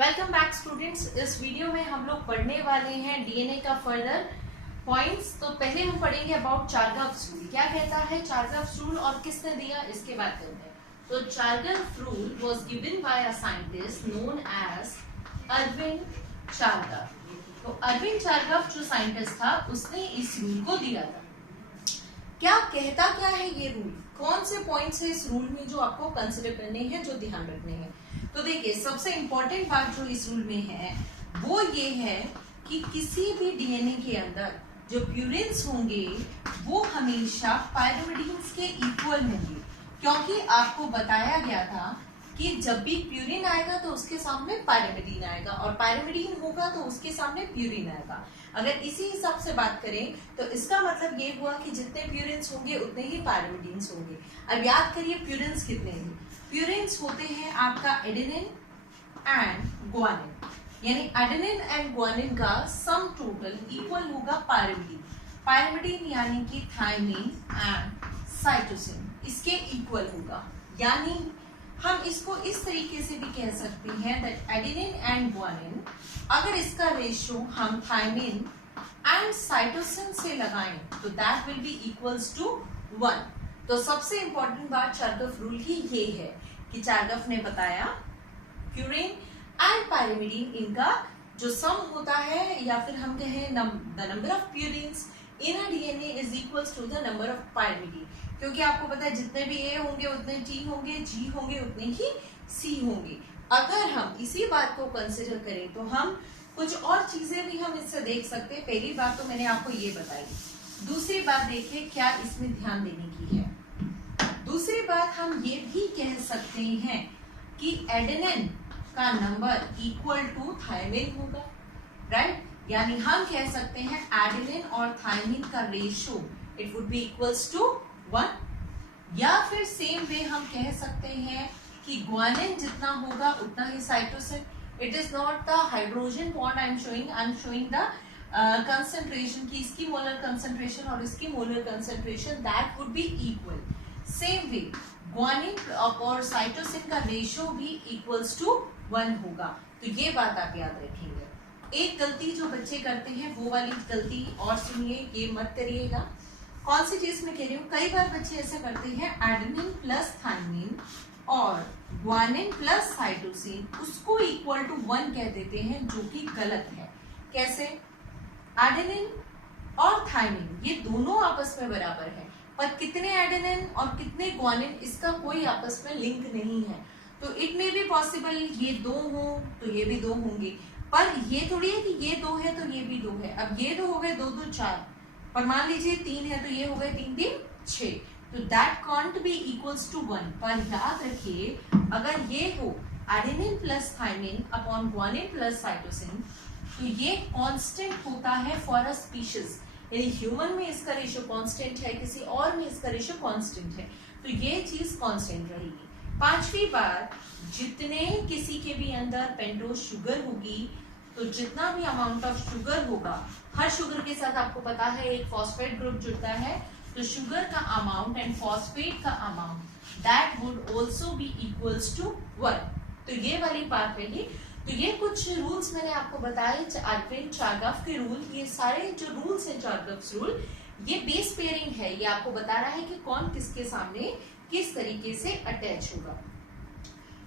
Welcome back students. इस video में हम लोग पढ़ने वाले हैं डीएनए का फर्दर पॉइंट्स। तो पहले हम पढ़ेंगे अबाउट चारगाफ रूल। क्या कहता है चारगाफ रूल और किसने दिया, इसके बात करते हैं। तो Chargaff rule was given by a scientist known as Erwin Chargaff. तो अरविंद चारगाफ जो साइंटिस्ट था उसने इस रूल को दिया था। क्या कहता क्या है ये रूल, कौन से पॉइंट्स है इस रूल में जो आपको कंसिडर करने हैं, जो ध्यान रखने हैं। तो देखिए सबसे इंपॉर्टेंट बात जो इस रूल में है वो ये है कि किसी भी डीएनए के अंदर जो प्यूरिन्स होंगे वो हमेशा पायरिमिडीन्स के इक्वल होंगे, क्योंकि आपको बताया गया था कि जब भी प्यूरिन आएगा तो उसके सामने पायरिमिडीन आएगा और पायरिमिडीन होगा तो उसके सामने प्यूरिन आएगा। अगर इसी हिसाब से बात करें तो इसका मतलब ये हुआ कि जितने प्यूरिन्स होंगे उतने ही पायरिमिडीन्स होंगे। अब याद करिए प्यूरिन्स कितने हैं। प्यूरिन्स होते हैं आपका एडेनिन एंड ग्वानिन, यानी एडेनिन एंड ग्वानिन का सम टोटल इक्वल होगा पायरिमिडीन। पायरिमिडीन यानी कि थायमिन एंड साइटोसिन इसके इक्वल होगा। यानी हम इसको इस तरीके से भी कह सकते हैं दैट एडेनिन एंड ग्वानिन, अगर इसका रेशियो हम थायमिन एंड साइटोसिन से लगाएं तो that will be equals to 1। तो सबसे इंपॉर्टेंट बात चारगाफ रूल की ये है कि चारगाफ ने बताया प्यूरिन एंड पायरिमिडीन इनका जो सम होता है, या फिर हम कहें the number of purines in a DNA is equals to the number of pyrimidine. क्योंकि आपको पता है जितने भी ए होंगे उतने टी होंगे, जी होंगे उतने ही सी होंगे। अगर हम इसी बात को कंसिडर करें तो हम कुछ और चीजें भी हम इससे देख सकते हैं। पहली बात तो मैंने आपको ये बताई। दूसरी बात देखिए क्या इसमें ध्यान देने की है। दूसरी बात हम ये भी कह सकते हैं कि एडेनिन का नंबर इक्वल टू थायमिन होगा, राइट। यानी हम कह सकते हैं एडेनिन और थायमिन का ratio it would be equals to 1। या फिर सेम वे हम कह सकते हैं कि ग्वानिन जितना होगा उतना ही cytosine. It is not the hydrogen bond I am showing the concentration की इसकी मोलर कंसंट्रेशन और इसकी molar concentration that would be equal. Same way guanine और साइटोसिन का रेशियो भी इक्वल्स टू 1 होगा। तो ये बात आप याद रखेंगे। एक गलती जो बच्चे करते हैं वो वाली गलती और सुनिए, ये मत करिएगा। कौन सी चीज में कह रही हूँ, कई बार बच्चे ऐसे करते हैं एडेनिन प्लस थायमिन और ग्वानिन प्लस साइटोसिन उसको इक्वल टू 1 कह देते हैं, जो कि गलत है। कैसे? एडेनिन और थायमिन ये दोनों आपस में बराबर है, पर कितने एडेनिन और कितने ग्वानिन इसका कोई आपस में लिंक नहीं है। तो इट मे बी पॉसिबल ये 2 हो तो ये भी 2 होंगे, पर ये थोड़ी है कि ये 2 है तो ये भी 2 है। अब ये 2 हो गए 2 2 4, और मान लीजिए 3 है तो ये हो गए 3 3 6, तो that can't be equals to 1। पर याद रखिए अगर ये हो adenine plus thymine upon guanine plus cytosine तो ये कांस्टेंट होता है फॉर अ स्पीशीज। यानी ह्यूमन में इसका रेशियो कांस्टेंट है, किसी और में इसका रेशियो कांस्टेंट है, तो ये चीज कांस्टेंट रहेगी। पांचवी बात, जितने किसी के भी अंदर पेंटोज शुगर होगी तो जितना भी अमाउंट ऑफ शुगर होगा, हर शुगर के साथ आपको पता है एक फॉस्फेट ग्रुप जुड़ता है, तो शुगर का अमाउंट एंड फॉस्फेट का amount that would also be equals to 1। तो ये वाली बात रही। तो ये कुछ रूल्स मैंने आपको बताए अरविंद चारगाफ के रूल। ये सारे जो रूल्स हैं चारगाफ रूल, ये बेस पेयरिंग है, ये आपको बता रहा है कि कौन किसके सामने किस तरीके से अटैच होगा।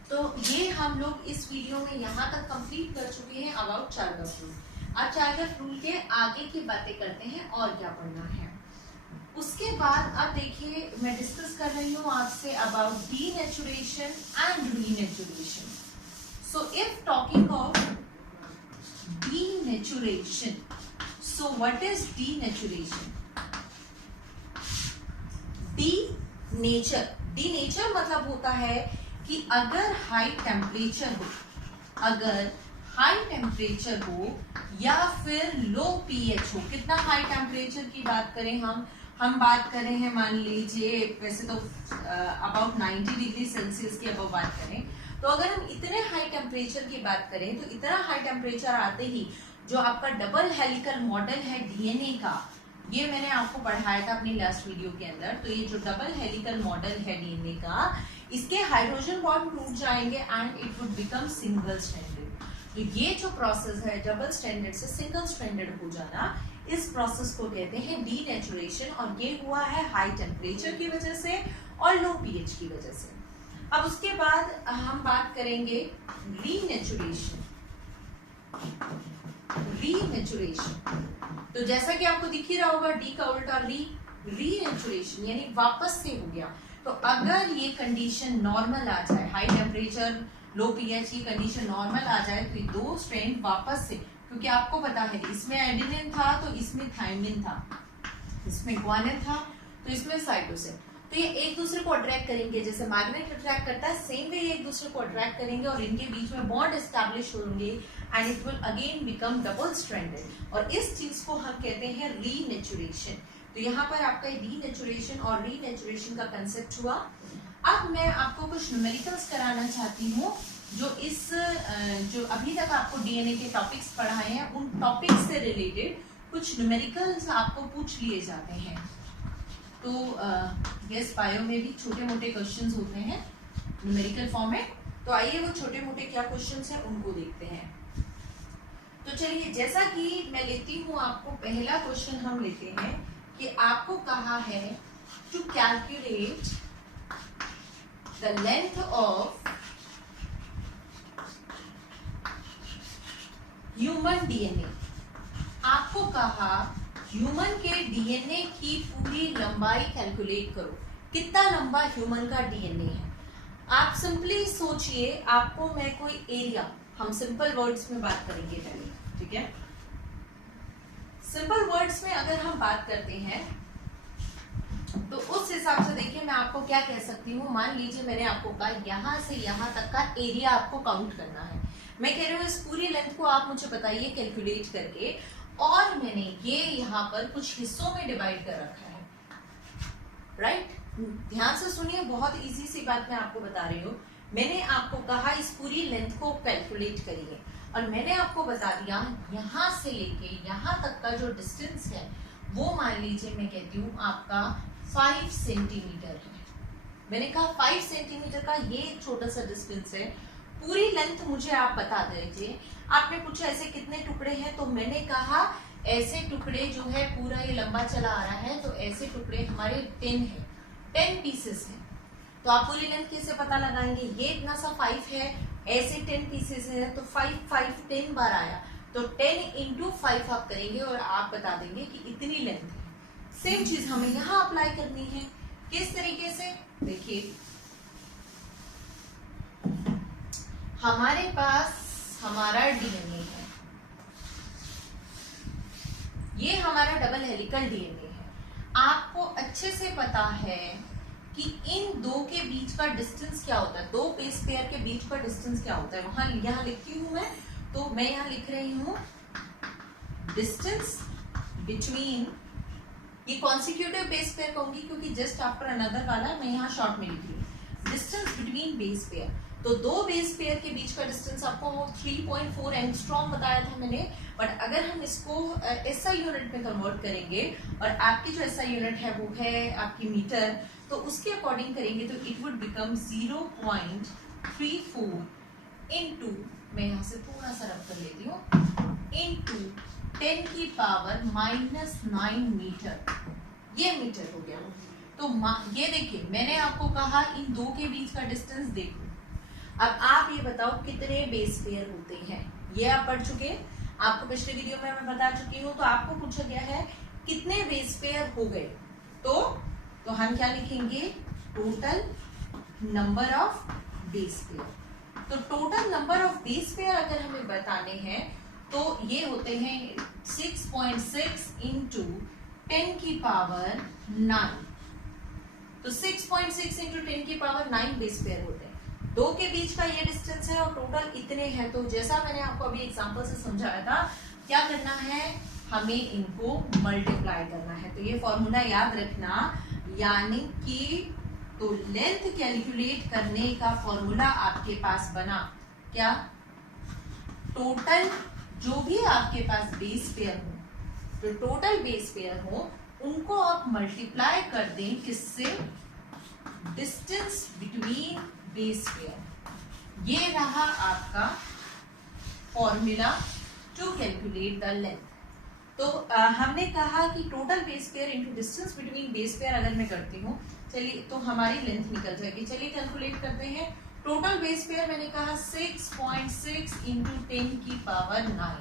तो ये हम लोग इस वीडियो में यहाँ तक कंप्लीट कर चुके हैं अबाउट चारगाफ रूल। अब चारगाफ रूल के आगे की बातें करते हैं और क्या पढ़ना है। उसके बाद अब देखिए मैं डिस्कस कर रही हूँ आपसे about denaturation and renaturation. So if talking of denaturation, so what is denaturation? Denature मतलब होता है कि अगर हाई टेम्परेचर हो, अगर हाई टेम्परेचर हो या फिर लो पीएच हो। कितना हाई टेम्परेचर की बात करें हम बात कर रहे हैं, मान लीजिए वैसे तो अबाउट 90 डिग्री सेल्सियस की अबाउट बात करें, तो अगर हम इतने हाई टेम्परेचर की बात करें तो इतना हाई टेम्परेचर आते ही जो आपका डबल हेलिकल मॉडल है डीएनए का, ये मैंने आपको पढ़ाया था अपनी लास्ट वीडियो के अंदर। तो ये जो डबल हेलिकल मॉडल है डीएनए का, इसके हाइड्रोजन बॉन्ड टूट जाएंगे and it would become single stranded. तो ये जो प्रोसेस है डबल स्ट्रैंडेड से सिंगल स्ट्रैंडेड हो जाना, इस प्रोसेस को कहते हैं डीनेचुरेशन, और ये हुआ है हाई टेम्परेचर की वजह से और लो पीएच की वजह से। अब उसके बाद हम बात करेंगे रीनेचुरेशन। रीनेचुरेशन तो जैसा कि आपको दिख ही रहा होगा, डी का उल्टा रीनेचुरेशन यानी वापस से हो गया। तो अगर ये कंडीशन नॉर्मल आ जाए, हाई टेम्परेचर लो पीएच की कंडीशन नॉर्मल आ जाए, तो ये दो स्ट्रैंड वापस से, क्योंकि आपको पता है इसमें एडेनिन था तो इसमें थायमिन था, इसमें ग्वानिन था तो इसमें साइटोसिन, तो ये एक दूसरे को अट्रैक्ट करेंगे, जैसे मैग्नेट अट्रैक्ट करता है सेम वे एक दूसरे को अट्रैक्ट करेंगे और इनके बीच में बॉन्ड एस्टैब्लिश होंगे and it will again become double stranded, और इस चीज को हम कहते हैं रीनेचुरेशन। तो यहाँ पर आपका डीनेचुरेशन और रीनेचुरेशन का कंसेप्ट हुआ। अब मैं आपको कुछ न्यूमेरिकल्स कराना चाहती हूँ जो जो अभी तक आपको डीएनए के टॉपिक्स पढ़ाए हैं उन टॉपिक्स से रिलेटेड कुछ न्यूमेरिकल्स आपको पूछ लिए जाते हैं। तो यस, बायो में भी छोटे मोटे क्वेश्चंस होते हैं न्यूमेरिकल फॉर्म में, तो आइए वो छोटे मोटे क्या क्वेश्चंस हैं उनको देखते हैं। तो चलिए, जैसा कि मैं लेती हूँ आपको पहला क्वेश्चन हम लेते हैं कि आपको कहा है to calculate the length of human DNA. आपको कहा ह्यूमन के डीएनए की पूरी लंबाई कैलकुलेट करो, कितना लंबा ह्यूमन का डीएनए है। आप सिंपली सोचिए, आपको मैं कोई एरिया, हम सिंपल वर्ड्स में बात करेंगे पहले, ठीक है। सिंपल वर्ड्स में अगर हम बात करते हैं तो उस हिसाब से देखिए मैं आपको क्या कह सकती हूँ। मान लीजिए मैंने आपको कहा यहाँ से यहाँ तक का एरिया आपको काउंट करना है, मैं कह रही हूँ इस पूरी लेंथ को आप मुझे बताइए कैलकुलेट करके, और मैंने ये यहाँ पर कुछ हिस्सों में डिवाइड कर रखा है, राइट। ध्यान से सुनिए, बहुत इजी सी बात मैं आपको बता रही हूँ। मैंने आपको कहा इस पूरी लेंथ को कैलकुलेट करिए, और मैंने आपको बता दिया यहाँ से लेके यहाँ तक का जो डिस्टेंस है वो मान लीजिए मैं कहती हूँ आपका 5 सेंटीमीटर है। मैंने कहा 5 सेंटीमीटर का ये छोटा सा डिस्टेंस है, पूरी लेंथ मुझे आप बता दीजिए। आपने पूछा ऐसे कितने टुकड़े हैं, तो मैंने कहा ऐसे टुकड़े जो है पूरा ये लंबा चला आ रहा है, तो ऐसे टुकड़े हमारे 10 है, 10 पीसेस हैं। तो आप पूरी लेंथ कैसे पता लगाएंगे, ये इतना सा 5 है, ऐसे 10 पीसेस है, तो 5 5 10 बार आया, तो 10 इंटू 5 आप करेंगे और आप बता देंगे कि इतनी लेंथ है। सेम चीज हमें यहाँ अप्लाई करनी है। किस तरीके से, देखिए हमारे पास हमारा डीएनए है, ये हमारा डबल हेलिकल डीएनए है। आपको अच्छे से पता है कि इन दो के बीच का डिस्टेंस क्या होता है, दो बेस पेयर के बीच का डिस्टेंस क्या होता है। वहां यहाँ लिखती हूं मैं, तो मैं यहाँ लिख रही हूं डिस्टेंस बिटवीन, ये कॉन्सिक्यूटिव बेस पेयर कहूंगी क्योंकि जस्ट आफ्टर अनदर वाला मैं यहाँ शॉर्ट में लिख रही हूँ। डिस्टेंस बिटवीन बेस पेयर, तो दो बेस पेयर के बीच का डिस्टेंस आपको 3.4 एंगस्ट्रॉम बताया था मैंने, बट अगर हम इसको एसआई यूनिट में कन्वर्ट करेंगे और आपकी जो एसआई यूनिट है वो है आपकी मीटर, तो उसके अकॉर्डिंग करेंगे तो इट वुड बिकम 0.34 इंटू, मैं यहाँ से थोड़ा सा रब कर लेती हूँ, इंटू 10 की पावर -9 मीटर, ये मीटर हो गया। तो ये देखिए मैंने आपको कहा इन दो के बीच का डिस्टेंस देखो। अब आप ये बताओ कितने बेस पेयर होते हैं, ये आप पढ़ चुके हैं, आपको पिछले वीडियो में मैं बता चुकी हूँ। तो आपको पूछा गया है कितने बेस पेयर हो गए, तो हम क्या लिखेंगे, total number of base pair. तो total number of base pair अगर हमें बताने हैं तो ये होते हैं 6.6 इंटू 10 की पावर 9, तो 6.6 इंटू 10 की पावर 9 बेस पेयर होते हैं। दो के बीच का ये डिस्टेंस है और टोटल इतने हैं। तो जैसा मैंने आपको अभी एग्जांपल से समझाया था, क्या करना है, हमें इनको मल्टीप्लाई करना है। तो ये फॉर्मूला याद रखना, यानी कि तो लेंथ कैलकुलेट करने का फॉर्मूला आपके पास बना क्या, टोटल जो भी आपके पास बेस पेयर हो, जो टोटल बेस पेयर हो उनको आप मल्टीप्लाई कर दें किससे, डिस्टेंस बिटवीन बेस पेयर। ये रहा आपका formula to calculate the length. तो हमने कहा कि total base pair into distance between base pair अगर मैं करती हूँ, चलिए तो हमारी लेंथ निकल जाएगी। चलिए कैलकुलेट करते हैं। टोटल बेस पेयर मैंने कहा 6.6 इंटू 10 की power 9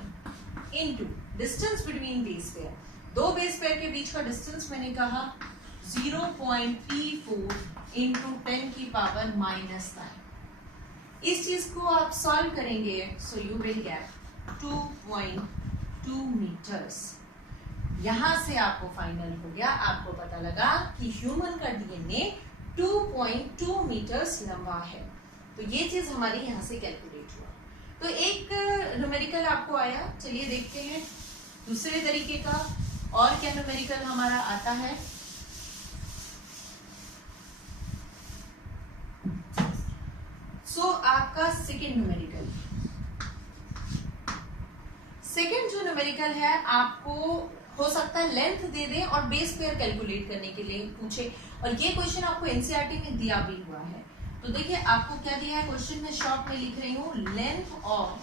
into distance between base pair, दो बेस पेयर के बीच का डिस्टेंस मैंने कहा 0.34 इंटू 10 की पावर -9। इस चीज को आप सॉल्व करेंगे so you will get 2.2 meters. यहां से आपको फाइनल हो गया, आपको पता लगा कि ह्यूमन का डीएनए 2.2 मीटर्स लंबा है। तो ये चीज हमारी यहां से कैलकुलेट हुआ। तो एक न्यूमेरिकल आपको आया, चलिए देखते हैं दूसरे तरीके का और क्या न्यूमेरिकल हमारा आता है। आपका सेकेंड न्यूमेरिकल, सेकेंड जो न्यूमेरिकल है आपको हो सकता है लेंथ दे दे और बेस पेयर कैलकुलेट करने के लिए पूछे, और ये क्वेश्चन आपको एनसीईआरटी में दिया भी हुआ है। तो देखिए आपको क्या दिया है क्वेश्चन में, शॉर्ट में लिख रही हूँ, length of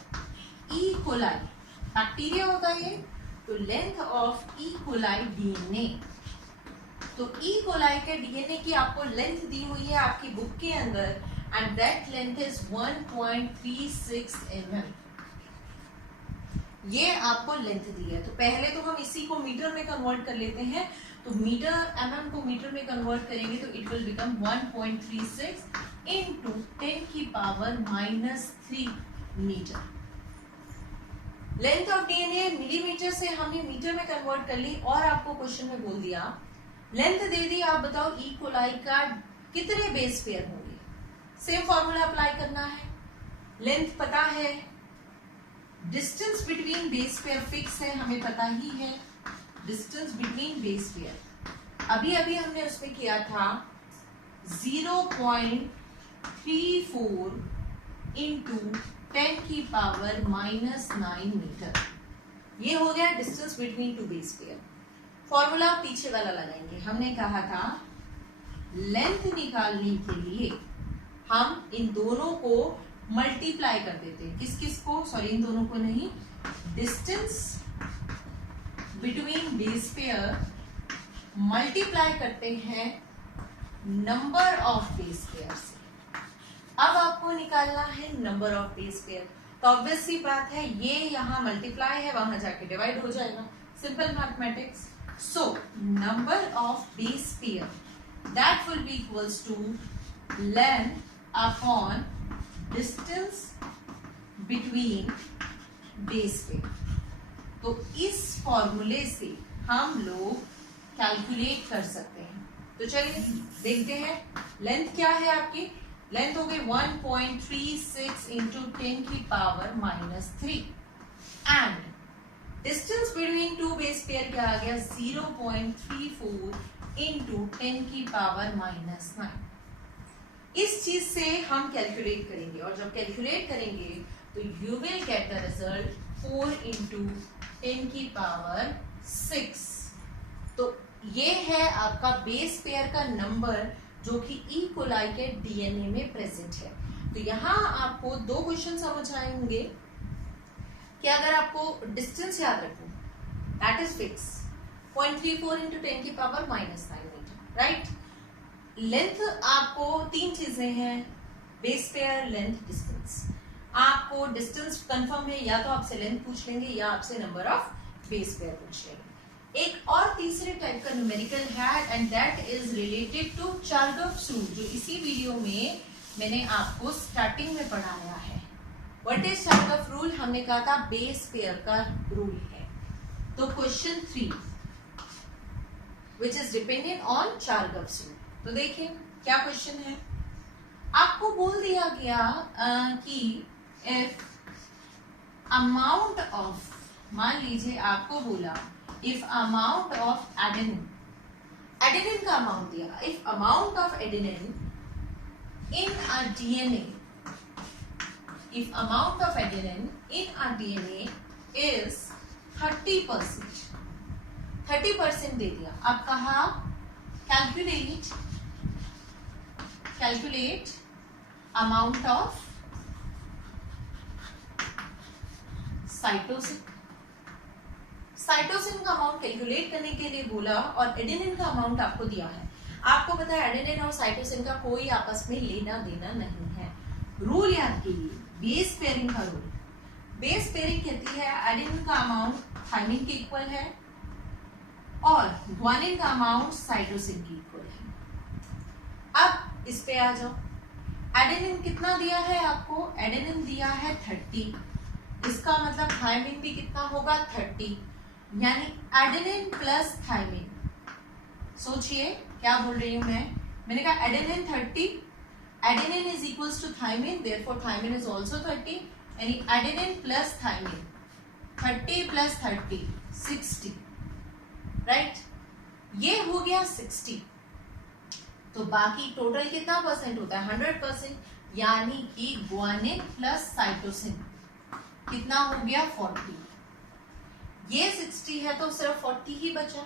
E coli, bacteria होता है ये, तो length of E coli DNA. तो ई कोलाई के डीएनए की आपको लेंथ दी हुई है आपकी बुक के अंदर, and that length is 1.36 mm। ये आपको लेंथ दी है। तो पहले तो हम इसी को मीटर में कन्वर्ट कर लेते हैं, तो मीटर mm को मीटर में कन्वर्ट करेंगे तो इट विल बिकम 1.36 इंटू 10 की power -3 meter. Length of DNA millimetre से हमने मीटर में कन्वर्ट कर ली, और आपको क्वेश्चन में बोल दिया लेंथ दे दी, आप बताओ ई कोलाई का कितने बेस पेयर होंगे। सेम फॉर्मूला अप्लाई करना है, लेंथ पता है, distance between base pair fix है, हमें पता ही है डिस्टेंस बिटवीन बेस पेयर। अभी अभी हमने उसमें किया था 0.34 इंटू 10 की पावर -9 मीटर। ये हो गया distance between two base pair. Formula पीछे वाला लगाएंगे। हमने कहा था लेंथ निकालने के लिए हम इन दोनों को मल्टीप्लाई कर देते हैं। किस किस को, सॉरी इन दोनों को नहीं, distance between base pair multiply करते हैं नंबर ऑफ बेस पेयर से। अब आपको निकालना है नंबर ऑफ बेस पेयर, तो ऑब्वियस सी बात है ये यहाँ मल्टीप्लाई है, वहां जाके डिवाइड हो जाएगा, simple mathematics. So number of base pair that will be equals to length upon distance between base pair. तो इस फॉर्मूले से हम लोग कैलकुलेट कर सकते हैं। तो चलिए देखते हैं लेंथ क्या है आपकी। लेंथ हो गई 1.36 इंटू 10 की power -3, and distance between two base pair क्या आ गया 0.34 इंटू 10 की पावर -9। इस चीज से हम कैलकुलेट करेंगे, और जब कैलकुलेट करेंगे तो you will get the result 4 into 10 की पावर 6। तो ये है आपका बेस पेयर का नंबर जो कि ई कोलाई के डीएनए में प्रेजेंट है। तो यहाँ आपको दो क्वेश्चन समझ आए होंगे कि अगर आपको डिस्टेंस याद रखो दैट इज फिक्स 0.34 इंटू 10 की पावर -9 मीटर, राइट। लेंथ आपको तीन चीजें हैं, बेस पेयर, लेंथ, डिस्टेंस। आपको डिस्टेंस कंफर्म है, या तो आपसे लेंथ पूछ लेंगे या आपसे नंबर ऑफ बेस पेयर पूछ लेंगे। एक और तीसरे टाइप का न्यूमेरिकल है, and that is related to Chargaff's rule, जो इसी वीडियो में मैंने आपको स्टार्टिंग में पढ़ाया है। What is Chargaff rule? हमने कहा था बेस पेयर का रूल है। तो question 3 which is dependent on Chargaff's rule. तो देखिए क्या क्वेश्चन है, आपको बोल दिया गया कि इफ अमाउंट ऑफ, मान लीजिए आपको बोला इफ अमाउंट ऑफ एडेनिन का अमाउंट दिया, if amount of adenine in a DNA, if amount of adenine in a DNA is 30%, 30% दे दिया। अब कहा calculate amount of cytosine. Cytosine का अमाउंट कैलकुलेट करने के लिए बोला और एडेनिन का अमाउंट आपको दिया है। आपको पता है एडेनिन और साइटोसिन का कोई आपस में लेना देना नहीं है। रूल याद कीजिए, बेस पेयरिंग का रूल। बेस पेयरिंग कहती है एडेनिन का अमाउंट थायमिन के इक्वल है और ग्वानिन का अमाउंट साइटोसिन के इक्वल है। अब इस पे आ जाओ, एडेनिन कितना दिया है आपको? एडेनिन दिया है 30, इसका मतलब थायमिन भी कितना होगा? 30, यानी एडेनिन प्लस थायमिन। सोचिए क्या बोल रही हूं मैंने कहा adenine 30, adenine is equals to thymine, therefore thymine is also 30, यानी adenine plus thymine 30 plus 30 60, right? ये हो गया 60। तो बाकी टोटल कितना परसेंट होता है? 100%, यानी कि ग्वानिन प्लस साइटोसिन कितना हो गया? 40। ये 60 है तो सिर्फ 40 ही बचा।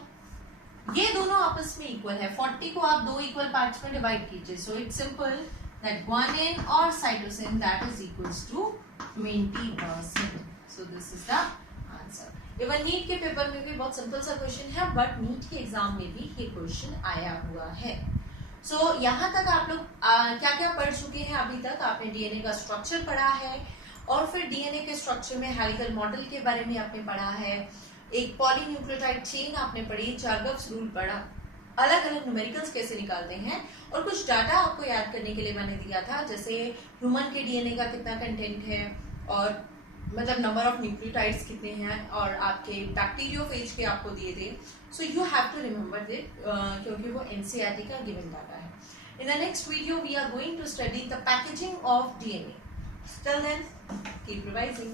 ये दोनों आपस में इक्वल है। 40 को आप दो इक्वल पार्ट्स में डिवाइड कीजिए। So it's simple that guanine और cytosine that is equals to 20%। So this is the answer. Even NEET के पेपर में भी बहुत सिंपल सा क्वेश्चन है, बट नीट के एग्जाम में भी ये क्वेश्चन आया हुआ है। सो यहाँ तक आप लोग क्या क्या पढ़ चुके हैं अभी तक? आपने डीएनए का स्ट्रक्चर पढ़ा है और फिर डीएनए के स्ट्रक्चर में हेलिकल मॉडल के बारे में आपने पढ़ा है, एक पॉलीन्यूक्लियोटाइड चेन आपने पढ़ी, चार्गव्स रूल पढ़ा, अलग अलग न्यूमेरिकल्स कैसे निकालते हैं, और कुछ डाटा आपको याद करने के लिए मैंने दिया था, जैसे ह्यूमन के डीएनए का कितना कंटेंट है और मतलब नंबर ऑफ न्यूक्लियोटाइड्स कितने हैं, और आपके बैक्टीरियोफेज के आपको दिए थे। So you have to remember that क्योंकि वो एनसीईआरटी का गिवन डाटा है। In the next video we are going to study the packaging of DNA. Till then, keep revising.